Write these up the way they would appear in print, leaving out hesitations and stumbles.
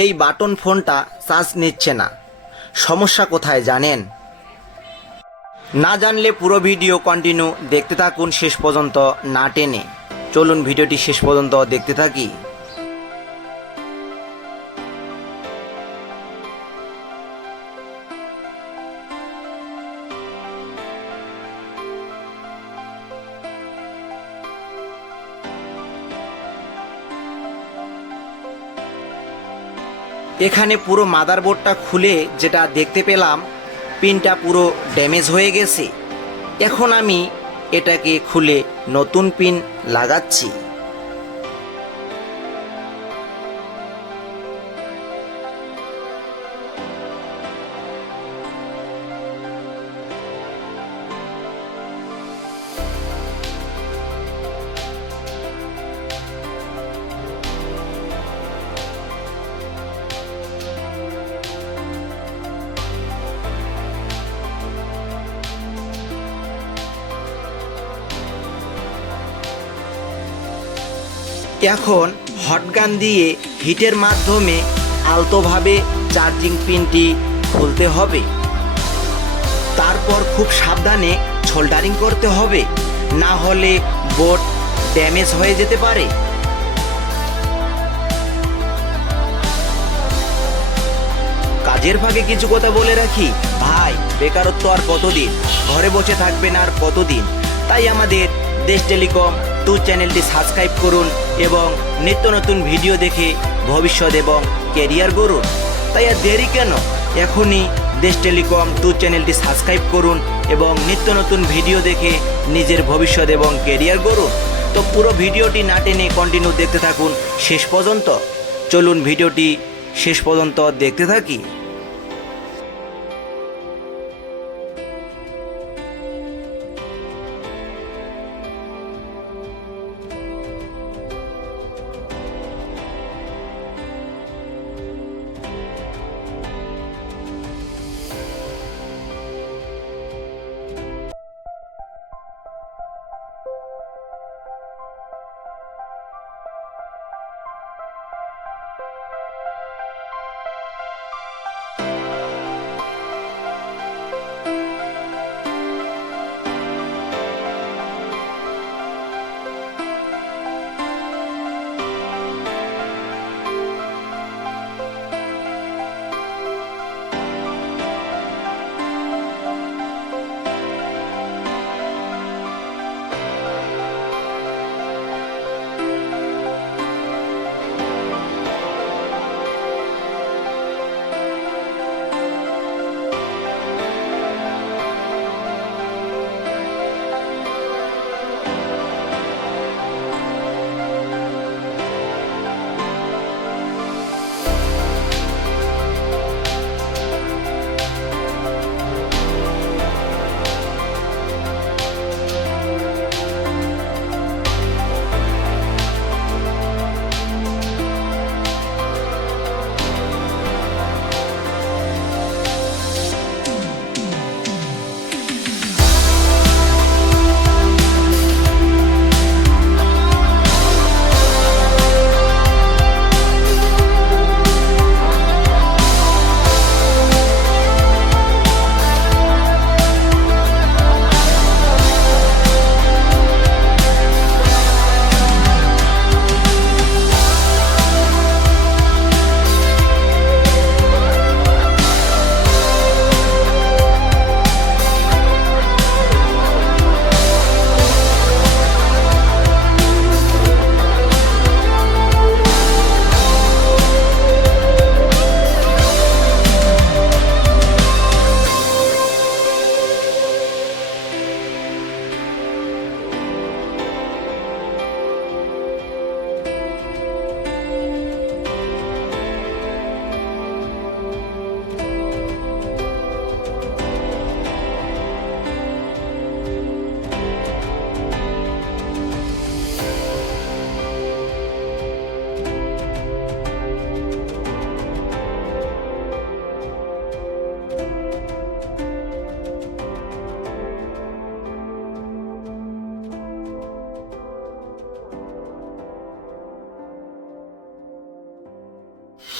এই বাটন ফোনটা চার্জ নিচ্ছে না। সমস্যা কোথায় জানেন? না জানলে পুরো ভিডিও কন্টিনিউ দেখতে থাকুন শেষ পর্যন্ত না টেনে। চলুন ভিডিওটি শেষ পর্যন্ত দেখতে থাকি। এখানে পুরো মাদারবোর্ডটা খুলে যেটা দেখতে পেলাম, পিনটা পুরো ড্যামেজ হয়ে গেছে। এখন আমি এটাকে খুলে নতুন পিন লাগাচ্ছি। এখন হটগান দিয়ে হিটের মাধ্যমে আলতোভাবে চার্জিং পিনটি খুলতে হবে। তারপর খুব সাবধানে সোল্ডারিং করতে হবে, না হলে বোর্ড ড্যামেজ হয়ে যেতে পারে। কাজের ফাঁকে কিছু কথা বলে রাখি ভাই, বেকারত্ব আর কতদিন, ঘরে বসে থাকবেন আর কতদিন। তাই আমাদের দেশ টেলিকম 2 চ্যানেলটি সাবস্ক্রাইব করুন এবং নিত্য নতুন ভিডিও দেখে ভবিষ্যৎ এবং ক্যারিয়ার গড়ুন। তাই আর দেরি কেন, এখনই দেশ টেলিকম 2 চ্যানেলটি সাবস্ক্রাইব করুন এবং নিত্য নতুন ভিডিও দেখে নিজের ভবিষ্যৎ এবং ক্যারিয়ার গড়ুন। তো পুরো ভিডিওটি না টেনে কন্টিনিউ দেখতে থাকুন শেষ পর্যন্ত। চলুন ভিডিওটি শেষ পর্যন্ত দেখতে থাকি।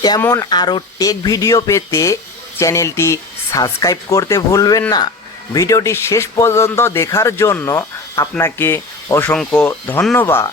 এমন আরও টেক ভিডিও পেতে চ্যানেলটি সাবস্ক্রাইব করতে ভুলবেন না। ভিডিওটি শেষ পর্যন্ত দেখার জন্য আপনাকে অসংখ্য ধন্যবাদ।